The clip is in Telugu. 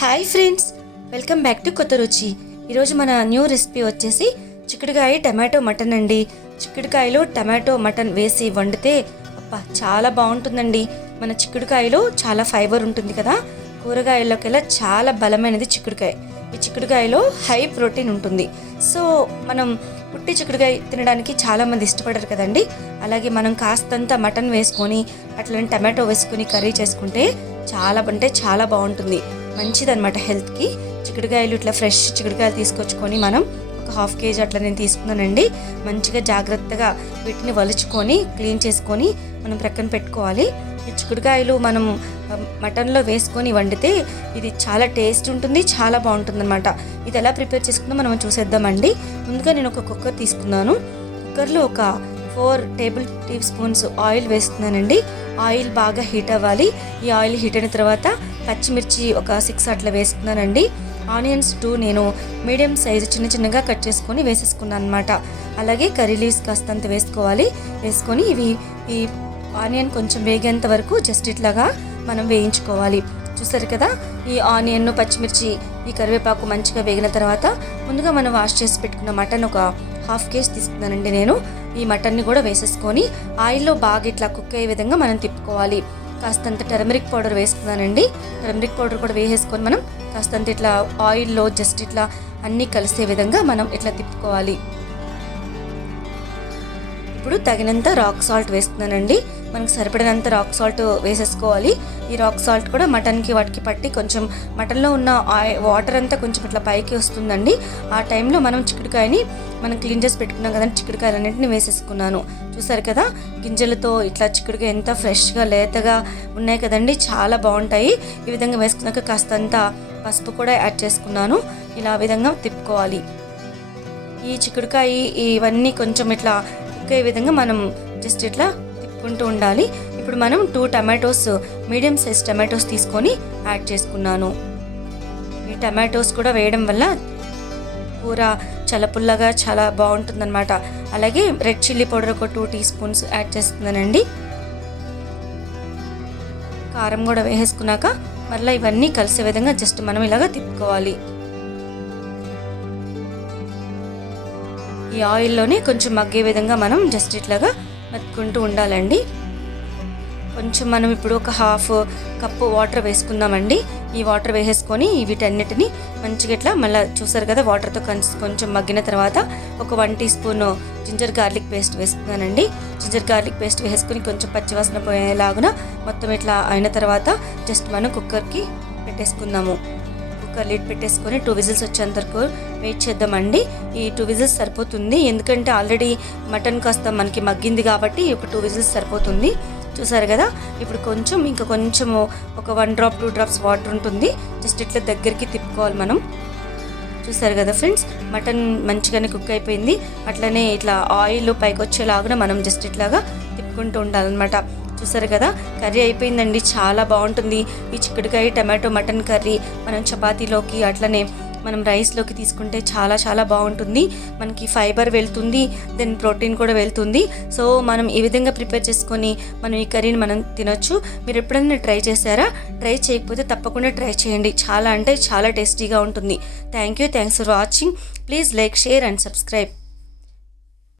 Hi friends welcome back to కొత్త రుచి ఈరోజు మన న్యూ రెసిపీ వచ్చేసి చిక్కుడుకాయ టమాటో మటన్ అండి. చిక్కుడుకాయలో టమాటో మటన్ వేసి వండితే అబ్బా చాలా బాగుంటుందండి. మన చిక్కుడుకాయలో చాలా ఫైబర్ ఉంటుంది కదా. కూరగాయల్లోకెల్లా చాలా బలమైనది చిక్కుడుకాయ. ఈ చిక్కుడుకాయలో హై ప్రోటీన్ ఉంటుంది. సో మనం పుట్టి చిక్కుడుకాయ తినడానికి చాలామంది ఇష్టపడరు కదండి. అలాగే మనం కాస్తంత మటన్ వేసుకొని అట్లనే టమాటో వేసుకొని కర్రీ చేసుకుంటే చాలా అంటే చాలా బాగుంటుంది. మంచిదనమాట హెల్త్కి. చిక్కుడుకాయలు ఇట్లా ఫ్రెష్ చిక్కుడుకాయలు తీసుకొచ్చుకొని మనం ఒక హాఫ్ కేజీ అట్లా నేను తీసుకున్నానండి. మంచిగా జాగ్రత్తగా వీటిని వలుచుకొని క్లీన్ చేసుకొని మనం ప్రక్కన పెట్టుకోవాలి. ఈ చిక్కుడుకాయలు మనం మటన్లో వేసుకొని వండితే ఇది చాలా టేస్ట్ ఉంటుంది చాలా బాగుంటుంది అనమాట ఇది ఎలా ప్రిపేర్ చేసుకుందో మనం చూసేద్దామండి. ముందుగా నేను ఒక కుక్కర్ తీసుకున్నాను. కుక్కర్లో ఒక four table tea spoons oil వేస్తున్నానండి. ఆయిల్ బాగా హీట్ అవ్వాలి. ఈ ఆయిల్ హీట్ అయిన తర్వాత పచ్చిమిర్చి ఒక సిక్స్ అట్లా వేసుకున్నానండి ఆనియన్స్ టూ నేను మీడియం సైజు చిన్న చిన్నగా కట్ చేసుకొని వేసేసుకున్నాను అనమాట అలాగే కర్రీ లీవ్స్ కాస్తంత వేసుకోవాలి. వేసుకొని ఇవి ఈ ఆనియన్ కొంచెం వేగేంత వరకు జస్ట్ ఇట్లాగా మనం వేయించుకోవాలి. చూసారు కదా? ఈ ఆనియన్ పచ్చిమిర్చి ఈ కరివేపాకు మంచిగా వేగిన తర్వాత ముందుగా మనం వాష్ చేసి పెట్టుకున్న మటన్ ఒక హాఫ్ కేజీ తీసుకున్నానండి నేను. ఈ మటన్ని కూడా వేసేసుకొని ఆయిల్లో బాగా ఇట్లా కుక్ అయ్యే విధంగా మనం తిప్పుకోవాలి. కాస్తంత టర్మరిక్ పౌడర్ వేసుకున్నానండి. టర్మరిక్ పౌడర్ కూడా వేసేసుకొని మనం కాస్తంత ఇట్లా ఆయిల్లో జస్ట్ ఇట్లా అన్నీ కలిసే విధంగా మనం ఇట్లా తిప్పుకోవాలి. ఇప్పుడు తగినంత రాక్ సాల్ట్ వేస్తున్నానండి. మనకు సరిపడినంత రాక్ సాల్ట్ వేసేసుకోవాలి. ఈ రాక్ సాల్ట్ కూడా మటన్కి వాటికి పట్టి కొంచెం మటన్లో ఉన్న ఆయి వాటర్ అంతా కొంచెం ఇట్లా పైకి వస్తుందండి. ఆ టైంలో మనం చిక్కుడుకాయని మనం క్లీన్ చేసి పెట్టుకున్నాం కదండి. చిక్కుడుకాయలన్నింటినీ వేసేసుకున్నాను. చూసారు కదా? గింజలతో ఇట్లా చిక్కుడుకాయ ఎంత ఫ్రెష్గా లేతగా ఉన్నాయి కదండి. చాలా బాగుంటాయి. ఈ విధంగా వేసుకున్నాక కాస్తంత పసుపు కూడా యాడ్ చేసుకున్నాను. ఇలా విధంగా తిప్పుకోవాలి. ఈ చిక్కుడుకాయ ఇవన్నీ కొంచెం ఇట్లా తొక్కే విధంగా మనం జస్ట్ ఇట్లా తిప్పుకుంటూ ఉండాలి. ఇప్పుడు మనం two tomatoes medium size tomatoes తీసుకొని యాడ్ చేసుకున్నాను. ఈ టమాటోస్ కూడా వేయడం వల్ల కూర చాలా పుల్లగా చాలా బాగుంటుందన్నమాట. అలాగే రెడ్ చిల్లీ పౌడర్ ఒక టూ టీ స్పూన్స్ యాడ్ చేస్తున్నానండి. కారం కూడా వేసేసుకున్నాక మళ్ళీ ఇవన్నీ కలిసే విధంగా జస్ట్ మనం ఇలాగ తిప్పుకోవాలి. ఈ ఆయిల్లోనే కొంచెం మగ్గే విధంగా మనం జస్ట్ ఇట్లాగా మెత్తుకుంటూ ఉండాలండి. కొంచెం మనం ఇప్పుడు ఒక హాఫ్ కప్పు వాటర్ వేసుకుందామండి. ఈ వాటర్ వేసేసుకొని వీటన్నిటిని మంచిగా ఇట్లా మళ్ళీ చూసారు కదా వాటర్తో కొంచెం మగ్గిన తర్వాత ఒక one teaspoon ginger garlic paste వేసుకున్నానండి. జింజర్ గార్లిక్ పేస్ట్ వేసుకుని కొంచెం పచ్చివాసన పోయేలాగున మొత్తం ఇట్లా అయిన తర్వాత జస్ట్ మనం కుక్కర్కి పెట్టేసుకుందాము. కుక్కర్ లిడ్ పెట్టేసుకొని టూ విజిల్స్ వచ్చేంత వరకు వెయిట్ చేద్దామండి. ఈ టూ విజిల్స్ సరిపోతుంది. ఎందుకంటే ఆల్రెడీ మటన్ కాస్త మనకి మగ్గింది కాబట్టి ఇప్పుడు టూ విజిల్స్ సరిపోతుంది. చూసారు కదా? ఇప్పుడు కొంచెం ఇంకా కొంచెము ఒక one drop two drops water ఉంటుంది. జస్ట్ ఇట్లా దగ్గరికి తిప్పుకోవాలి మనం. చూసారు కదా ఫ్రెండ్స్? మటన్ మంచిగానే కుక్ అయిపోయింది. అట్లనే ఇట్లా ఆయిల్ పైకి వచ్చేలాగా మనం జస్ట్ ఇట్లాగా తిప్పుకుంటూ ఉండాలన్నమాట. చూసారు కదా? కర్రీ అయిపోయిందండి. చాలా బాగుంటుంది. ఈ చిక్కుడుకాయ టమాటో మటన్ కర్రీ మనం చపాతీలోకి అట్లనే మనం రైస్లోకి తీసుకుంటే చాలా చాలా బాగుంటుంది. మనకి ఫైబర్ వెళ్తుంది. దెన్ ప్రోటీన్ కూడా వెళ్తుంది. సో మనం ఈ విధంగా ప్రిపేర్ చేసుకొని మనం ఈ కర్రీని మనం తినొచ్చు. మీరు ఎప్పుడైనా ట్రై చేశారా? ట్రై చేయకపోతే తప్పకుండా ట్రై చేయండి. చాలా అంటే చాలా టేస్టీగా ఉంటుంది. Thank you. Thanks for watching. Please like share and subscribe.